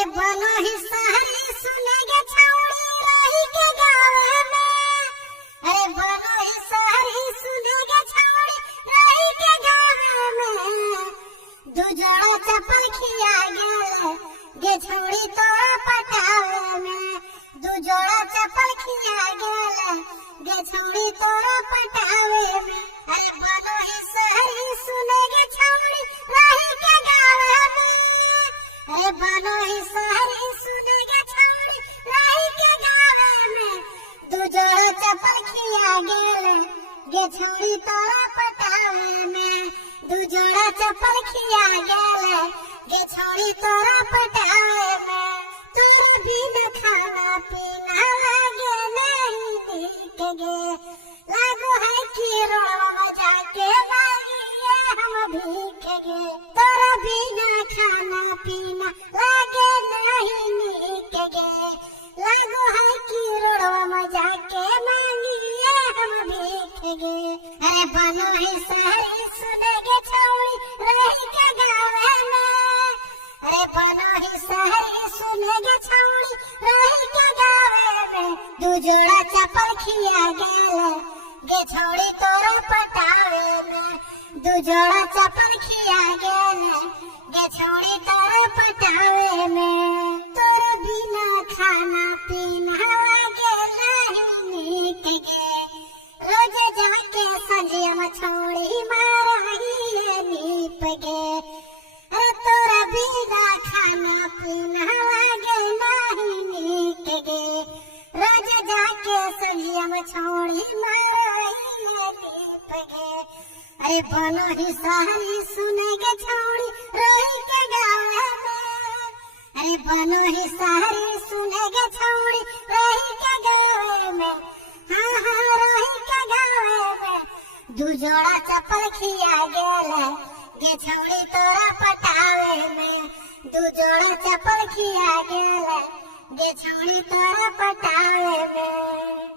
अरे बनो ही शहरी सुनेगे छौड़ी रही के गाँव में। अरे बनो ही शहरी सुनेगे छौड़ी रही के गाँव में। दू जोड़ा चप्पल खिया गेल गे छौड़ी तोरा पटावे में। दू जोड़ा चप्पल खिया गेल गे छौड़ी तोरा पटावे में। अरे बनो ही शहरी सुनेगे छौड़ी रही के गाँव में। अरे बनो ही शहरी सुनेगे छौड़ी रही के गाँव में। दू जोड़ा चप्पल खिया गेल गे छौड़ी तोरा पटावे में। दू जोड़ा चप्पल खिया गेल गे छौड़ी तोरा पटावे में। तोरा बिना खाना पीना लागे नहीं नीक गे। लागो है कि रोवा जाके मांगिए हम भीख गे। तोरा बिना खाना पीना लागे नहीं नीक गे। लागो है कि रोवा जाके मांगिए हम भीख गे। अरे बनो ही शहरी सुनेगे छौड़ी रही के गाँव में। अरे बनो ही शहरी सुनेगे छौड़ी रही के गाँव में। दू जोड़ा चप्पल खिया गेल गे छौड़ी तोरा पटावे में। दू जोड़ा चप्पल खिया गेल गे छौड़ी तोरा पटावे में। तोरा बिना खाना पीना लागे नहीं नीक गे। रोज जाके संजिया में छौड़ी मारही नीप गे। अरे तोरा बिना खाना पीना लागे नहीं नीक गे। रोज जाके संजिया में छौड़ी मारही नीप गे। अरे बनो ही शहरी सुनेगे छौड़ी रही के गाँव में। अरे बनो ही शहरी सुनेगे छौड़ी रही के गाँव में। हाँ हाँ रही के गाँव में। दू जोड़ा चप्पल खिया गेल गे छौड़ी तोरा पटावे में। दू जोड़ा चप्पल खिया गेल गे छौड़ी तोरा पटावे में।